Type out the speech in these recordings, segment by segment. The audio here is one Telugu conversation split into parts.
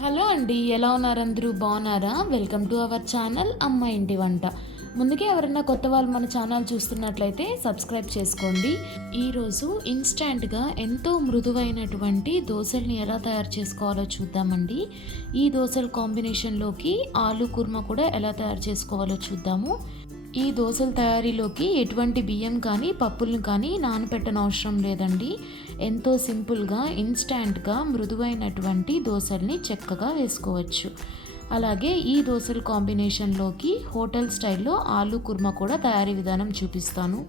హలో అండి ఎలా ఉన్నారు అందరూ? బాగున్నారా? వెల్కమ్ టు అవర్ ఛానల్ అమ్మ ఇంటి వంట. ముందుకే ఎవరైనా కొత్త వాళ్ళు మన ఛానల్ చూస్తున్నట్లయితే సబ్స్క్రైబ్ చేసుకోండి. ఈరోజు ఇన్స్టెంట్గా ఎంతో మృదువైనటువంటి దోశల్ని ఎలా తయారు చేసుకోవాలో చూద్దామండి. ఈ దోశల కాంబినేషన్లోకి ఆలు కుర్మా కూడా ఎలా తయారు చేసుకోవాలో చూద్దాము. ఈ దోశల తయారీలోకి ఎటువంటి బియ్యం కానీ పప్పులను కానీ నానపెట్టనవసరం అవసరం లేదండి. ఎంతో సింపుల్గా ఇన్స్టాంట్గా మృదువైనటువంటి దోశల్ని చక్కగా వేసుకోవచ్చు. అలాగే ఈ దోశల కాంబినేషన్లోకి హోటల్ స్టైల్లో ఆలు కుర్మా కూడా తయారీ విధానం చూపిస్తాను.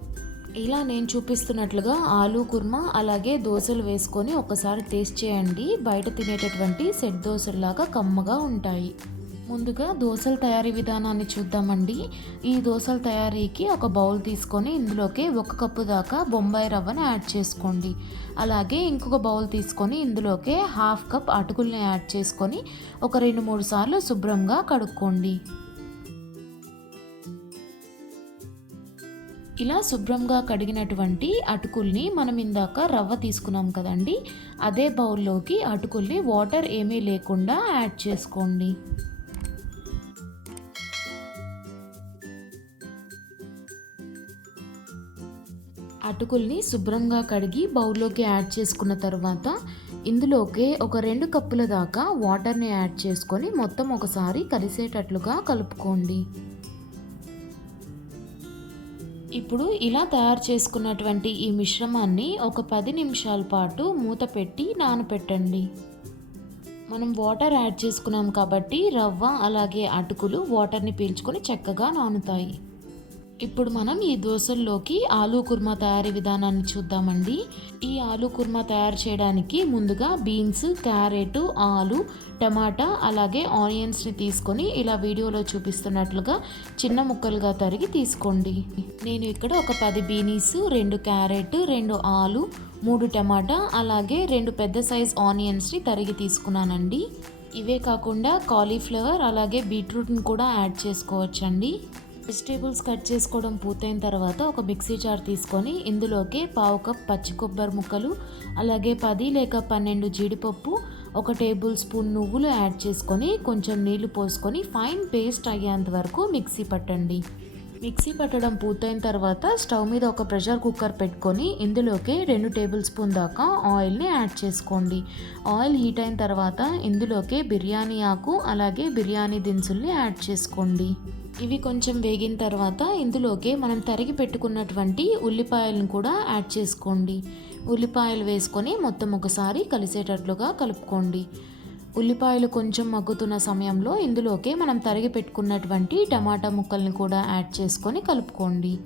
ఇలా నేను చూపిస్తున్నట్లుగా ఆలు కుర్మా అలాగే దోశలు వేసుకొని ఒకసారి టేస్ట్ చేయండి. బయట తినేటటువంటి సెట్ దోశల్లాగా కమ్మగా ఉంటాయి. ముందుగా దోశల తయారీ విధానాన్ని చూద్దామండి. ఈ దోశల తయారీకి ఒక బౌల్ తీసుకొని ఇందులోకి ఒక కప్పు దాకా బొంబాయి రవ్వను యాడ్ చేసుకోండి. అలాగే ఇంకొక బౌల్ తీసుకొని ఇందులోకి హాఫ్ కప్ అటుకుల్ని యాడ్ చేసుకొని ఒక రెండు మూడు సార్లు శుభ్రంగా కడుక్కోండి. ఇలా శుభ్రంగా కడిగినటువంటి అటుకుల్ని మనం ఇందాక రవ్వ తీసుకున్నాం కదండి అదే బౌల్లోకి అటుకుల్ని వాటర్ ఏమీ లేకుండా యాడ్ చేసుకోండి. అటుకుల్ని శుభ్రంగా కడిగి బౌల్లోకి యాడ్ చేసుకున్న తర్వాత ఇందులోకి ఒక రెండు కప్పుల దాకా వాటర్ని యాడ్ చేసుకొని మొత్తం ఒకసారి కలిసేటట్లుగా కలుపుకోండి. ఇప్పుడు ఇలా తయారు చేసుకున్నటువంటి ఈ మిశ్రమాన్ని ఒక పది నిమిషాల పాటు మూత పెట్టి నానపెట్టండి. మనం వాటర్ యాడ్ చేసుకున్నాం కాబట్టి రవ్వ అలాగే అటుకులు వాటర్ని పీల్చుకొని చక్కగా నానుతాయి. ఇప్పుడు మనం ఈ దోశల్లోకి ఆలూ కుర్మా తయారీ విధానాన్ని చూద్దామండి. ఈ ఆలూ కుర్మా తయారు చేయడానికి ముందుగా బీన్స్ క్యారెట్ ఆలు టమాటా అలాగే ఆనియన్స్ని తీసుకొని ఇలా వీడియోలో చూపిస్తున్నట్లుగా చిన్న ముక్కలుగా తరిగి తీసుకోండి. నేను ఇక్కడ ఒక పది బీనీస్ రెండు క్యారెట్ రెండు ఆలు మూడు టమాటా అలాగే రెండు పెద్ద సైజ్ ఆనియన్స్ని తరిగి తీసుకున్నానండి. ఇవే కాకుండా కాలీఫ్లవర్ అలాగే బీట్రూట్ని కూడా యాడ్ చేసుకోవచ్చండి. వెజిటేబుల్స్ కట్ చేసుకోవడం పూర్తయిన తర్వాత ఒక మిక్సీ జార్ తీసుకొని ఇందులోకి పావు కప్ పచ్చి కొబ్బరి ముక్కలు అలాగే పది లేక పన్నెండు జీడిపప్పు ఒక టేబుల్ స్పూన్ నువ్వులు యాడ్ చేసుకొని కొంచెం నీళ్ళు పోసుకొని ఫైన్ పేస్ట్ అయ్యేంత వరకు మిక్సీ పట్టండి. మిక్సీ పట్టడం పూర్తయిన తర్వాత స్టవ్ మీద ఒక ప్రెషర్ కుక్కర్ పెట్టుకొని ఇందులోకి రెండు టేబుల్ స్పూన్ దాకా ఆయిల్ని యాడ్ చేసుకోండి. ఆయిల్ హీట్ అయిన తర్వాత ఇందులోకి బిర్యానీ ఆకు అలాగే బిర్యానీ దినుసుల్ని యాడ్ చేసుకోండి. ఇవి కొంచెం వేగిన తర్వాత ఇందులోకి మనం తరిగి పెట్టుకున్నటువంటి ఉల్లిపాయలను కూడా యాడ్ చేసుకోండి. ఉల్లిపాయలు వేసుకొని మొత్తం ఒకసారి కలిసేటట్లుగా కలుపుకోండి. ఉల్లిపాయలు కొంచెం మగ్గుతున్న సమయంలో ఇందులోకి మనం తరిగి పెట్టుకున్నటువంటి టమాటా ముక్కల్ని కూడా యాడ్ చేసుకొని కలుపుకోండి.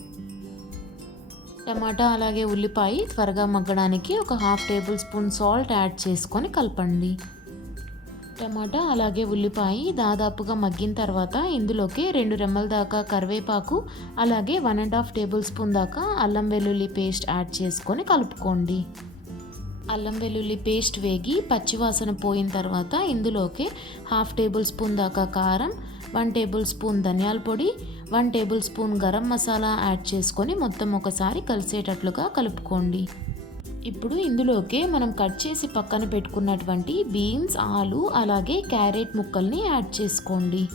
టమాటా అలాగే ఉల్లిపాయ త్వరగా మగ్గడానికి ఒక half tablespoon salt add చేసుకొని కలపండి. టమాటా అలాగే ఉల్లిపాయ దాదాపుగా మగ్గిన తర్వాత ఇందులోకి రెండు రెమ్మల దాకా కరివేపాకు అలాగే one and half tablespoon దాకా అల్లం వెల్లుల్లి పేస్ట్ యాడ్ చేసుకొని కలుపుకోండి. అల్లం వెల్లుల్లి పేస్ట్ వేగి పచ్చివాసన పోయిన తర్వాత ఇందులోకి హాఫ్ టేబుల్ స్పూన్ దాకా కారం వన్ టేబుల్ స్పూన్ ధనియాల పొడి one tablespoon garam masala add చేసుకొని మొత్తం ఒకసారి కలిసేటట్లుగా కలుపుకోండి. ఇప్పుడు ఇందులోకి మనం కట్ చేసి పక్కన పెట్టుకున్నటువంటి బీన్స్ ఆలు అలాగే క్యారెట్ ముక్కల్ని యాడ్ చేసుకోండి.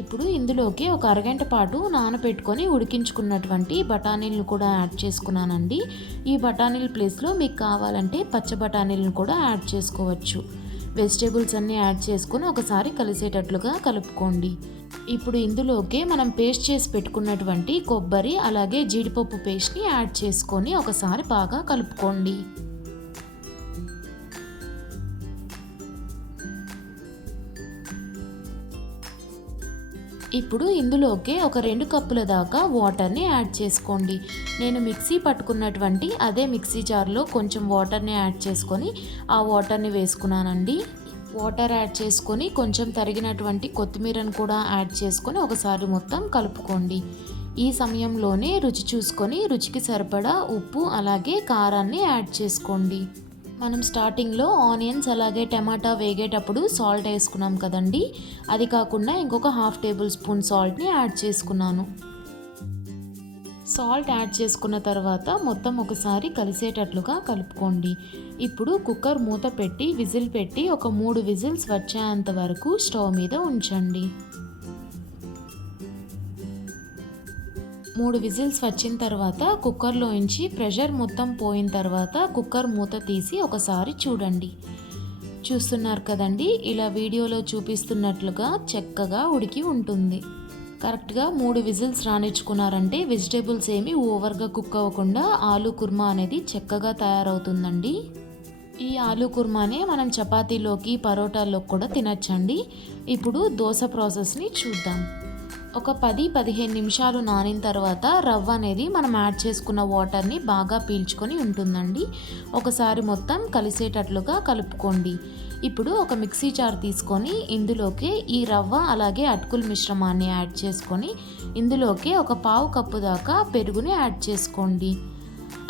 ఇప్పుడు ఇందులోకి ఒక అరగంట పాటు నానబెట్టుకొని ఉడికించుకున్నటువంటి బఠానీలను కూడా యాడ్ చేసుకున్నానండి. ఈ బఠానీల ప్లేస్లో మీకు కావాలంటే పచ్చ బఠానీలను కూడా యాడ్ చేసుకోవచ్చు. వెజిటేబుల్స్ అన్నీ యాడ్ చేసుకొని ఒకసారి కలిసేటట్లుగా కలుపుకోండి. ఇప్పుడు ఇందులోకి మనం పేస్ట్ చేసి పెట్టుకున్నటువంటి కొబ్బరి అలాగే జీడిపప్పు పేస్ట్ని యాడ్ చేసుకొని ఒకసారి బాగా కలుపుకోండి. ఇప్పుడు ఇందులోకి ఒక రెండు కప్పుల దాకా వాటర్ని యాడ్ చేసుకోండి. నేను మిక్సీ పట్టుకున్నటువంటి అదే మిక్సీ జార్లో కొంచెం వాటర్ని యాడ్ చేసుకొని ఆ వాటర్ని వేసుకున్నానండి. వాటర్ యాడ్ చేసుకొని కొంచెం తరిగినటువంటి కొత్తిమీరను కూడా యాడ్ చేసుకొని ఒకసారి మొత్తం కలుపుకోండి. ఈ సమయంలోనే రుచి చూసుకొని రుచికి సరిపడా ఉప్పు అలాగే కారాన్ని యాడ్ చేసుకోండి. మనం స్టార్టింగ్లో ఆనియన్స్ అలాగే టమాటా వేగేటప్పుడు సాల్ట్ వేసుకున్నాం కదండి. అది కాకుండా ఇంకొక హాఫ్ టేబుల్ స్పూన్ సాల్ట్ని యాడ్ చేసుకున్నాను. సాల్ట్ యాడ్ చేసుకున్న తర్వాత మొత్తం ఒకసారి కలిసేటట్లుగా కలుపుకోండి. ఇప్పుడు కుక్కర్ మూత పెట్టి విజిల్ పెట్టి ఒక మూడు విజిల్స్ వచ్చేంత వరకు స్టవ్ మీద ఉంచండి. మూడు విజిల్స్ వచ్చిన తర్వాత కుక్కర్లోంచి ప్రెషర్ మొత్తం పోయిన తర్వాత కుక్కర్ మూత తీసి ఒకసారి చూడండి. చూస్తున్నారు కదండి ఇలా వీడియోలో చూపిస్తున్నట్లుగా చక్కగా ఉడికి ఉంటుంది. కరెక్ట్గా మూడు విజిల్స్ రానిచ్చుకున్నారంటే వెజిటేబుల్స్ ఏమి ఓవర్గా కుక్ అవ్వకుండా ఆలు కుర్మా అనేది చక్కగా తయారవుతుందండి. ఈ ఆలు కుర్మానే మనం చపాతీలోకి పరోటాల్లోకి కూడా తినచ్చండి. ఇప్పుడు దోశ ప్రాసెస్ని చూద్దాం. ఒక పది పదిహేను నిమిషాలు నానిన తర్వాత రవ్వ అనేది మనం యాడ్ చేసుకున్న వాటర్ని బాగా పీల్చుకొని ఉంటుందండి. ఒకసారి మొత్తం కలిసేటట్లుగా కలుపుకోండి. ఇప్పుడు ఒక మిక్సీ జార్ తీసుకొని ఇందులోకి ఈ రవ్వ అలాగే అటుకుల మిశ్రమాన్ని యాడ్ చేసుకొని ఇందులోకి ఒక పావు కప్పు దాకా పెరుగుని యాడ్ చేసుకోండి.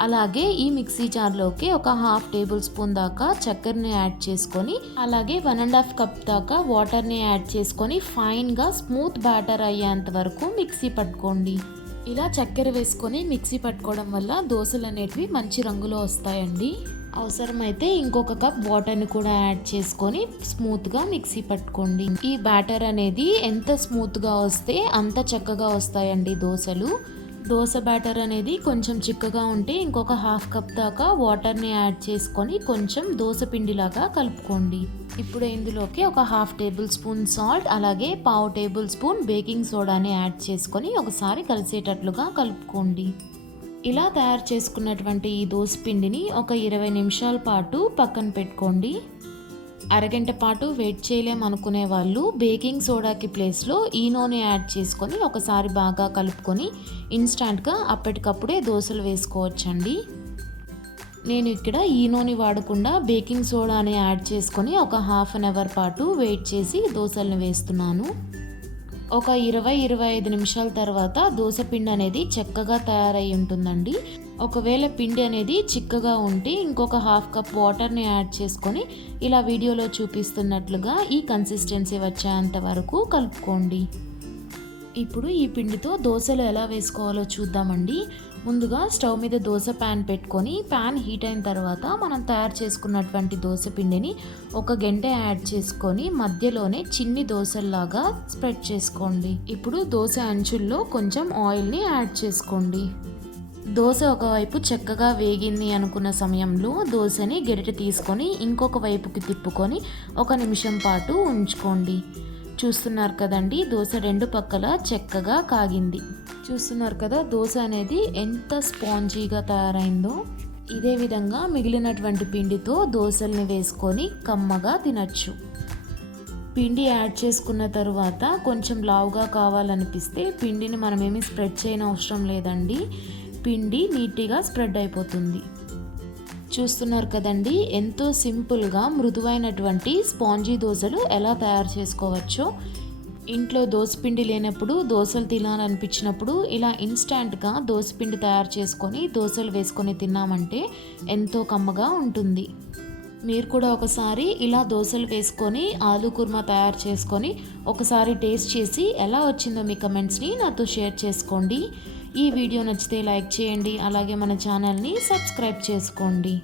అలాగే ఈ మిక్సీ జార్లోకి ఒక హాఫ్ టేబుల్ స్పూన్ దాకా చక్కెరని యాడ్ చేసుకొని అలాగే వన్ అండ్ హాఫ్ కప్ దాకా వాటర్ని యాడ్ చేసుకొని ఫైన్గా స్మూత్ బ్యాటర్ అయ్యేంత వరకు మిక్సీ పట్టుకోండి. ఇలా చక్కెర వేసుకొని మిక్సీ పట్టుకోవడం వల్ల దోశలు అనేటివి మంచి రంగులో వస్తాయండి. అవసరమైతే ఇంకొక కప్ వాటర్ని కూడా యాడ్ చేసుకొని స్మూత్గా మిక్సీ పట్టుకోండి. ఈ బ్యాటర్ అనేది ఎంత స్మూత్గా వస్తే అంత చక్కగా వస్తాయండి దోశలు. దోశ బ్యాటర్ అనేది కొంచెం చిక్కగా ఉంటే ఇంకొక హాఫ్ కప్ దాకా వాటర్ని యాడ్ చేసుకొని కొంచెం దోశ పిండిలాగా కలుపుకోండి. ఇప్పుడు ఇందులోకి ఒక హాఫ్ టేబుల్ స్పూన్ సాల్ట్ అలాగే పావు టేబుల్ స్పూన్ బేకింగ్ సోడాని యాడ్ చేసుకొని ఒకసారి కలిసేటట్లుగా కలుపుకోండి. ఇలా తయారు చేసుకున్నటువంటి ఈ దోశ పిండిని ఒక ఇరవై నిమిషాల పాటు పక్కన పెట్టుకోండి. అరగంట పాటు వెయిట్ చేయలేమనుకునే వాళ్ళు బేకింగ్ సోడాకి ప్లేస్లో ఈ నూనె యాడ్ చేసుకొని ఒకసారి బాగా కలుపుకొని ఇన్స్టాంట్గా అప్పటికప్పుడే దోశలు వేసుకోవచ్చండి. నేను ఇక్కడ ఈ నూనె వాడకుండా బేకింగ్ సోడాని యాడ్ చేసుకొని ఒక హాఫ్ అన్ అవర్ పాటు వెయిట్ చేసి దోశలను వేస్తున్నాను. ఒక ఇరవై ఇరవై ఐదు నిమిషాల తర్వాత దోశ పిండి అనేది చక్కగా తయారై ఉంటుందండి. ఒకవేళ పిండి అనేది చిక్కగా ఉంటే ఇంకొక హాఫ్ కప్ వాటర్ని యాడ్ చేసుకొని ఇలా వీడియోలో చూపిస్తున్నట్లుగా ఈ కన్సిస్టెన్సీ వచ్చేంత వరకు కలుపుకోండి. ఇప్పుడు ఈ పిండితో దోశలు ఎలా వేసుకోవాలో చూద్దామండి. ముందుగా స్టవ్ మీద దోశ ప్యాన్ పెట్టుకొని ప్యాన్ హీట్ అయిన తర్వాత మనం తయారు చేసుకున్నటువంటి దోశ పిండిని ఒక గంట యాడ్ చేసుకొని మధ్యలోనే చిన్ని దోశల్లాగా స్ప్రెడ్ చేసుకోండి. ఇప్పుడు దోశ అంచుల్లో కొంచెం ఆయిల్ని యాడ్ చేసుకోండి. దోశ ఒకవైపు చక్కగా వేగింది అనుకున్న సమయంలో దోశని గెరిట తీసుకొని ఇంకొక వైపుకి తిప్పుకొని ఒక నిమిషం పాటు ఉంచుకోండి. చూస్తున్నారు కదండి. దోశ రెండు పక్కల చక్కగా కాగింది. చూస్తున్నారు కదా దోశ అనేది ఎంత స్పాంజీగా తయారైందో. ఇదే విధంగా మిగిలినటువంటి పిండితో దోశల్ని వేసుకొని కమ్మగా తినచ్చు. పిండి యాడ్ చేసుకున్న తర్వాత కొంచెం లావుగా కావాలనిపిస్తే పిండిని మనమేమి స్ప్రెడ్ చేయని అవసరం లేదండి. పిండి నీట్గా స్ప్రెడ్ అయిపోతుంది. చూస్తున్నారు కదండి. ఎంతో సింపుల్గా మృదువైనటువంటి స్పాంజీ దోశలు ఎలా తయారు చేసుకోవచ్చో. ఇంట్లో దోసపిండి లేనప్పుడు దోశలు తినాలనిపించినప్పుడు ఇలా ఇన్స్టాంట్గా దోసపిండి తయారు చేసుకొని దోశలు వేసుకొని తిన్నామంటే ఎంతో కమ్మగా ఉంటుంది. మీరు కూడా ఒకసారి ఇలా దోశలు వేసుకొని ఆలు కుర్మా తయారు చేసుకొని ఒకసారి టేస్ట్ చేసి ఎలా వచ్చిందో మీ కమెంట్స్ని నాతో షేర్ చేసుకోండి. ఈ వీడియో నచ్చితే లైక్ చేయండి అలాగే మన ఛానల్ని సబ్స్క్రైబ్ చేసుకోండి.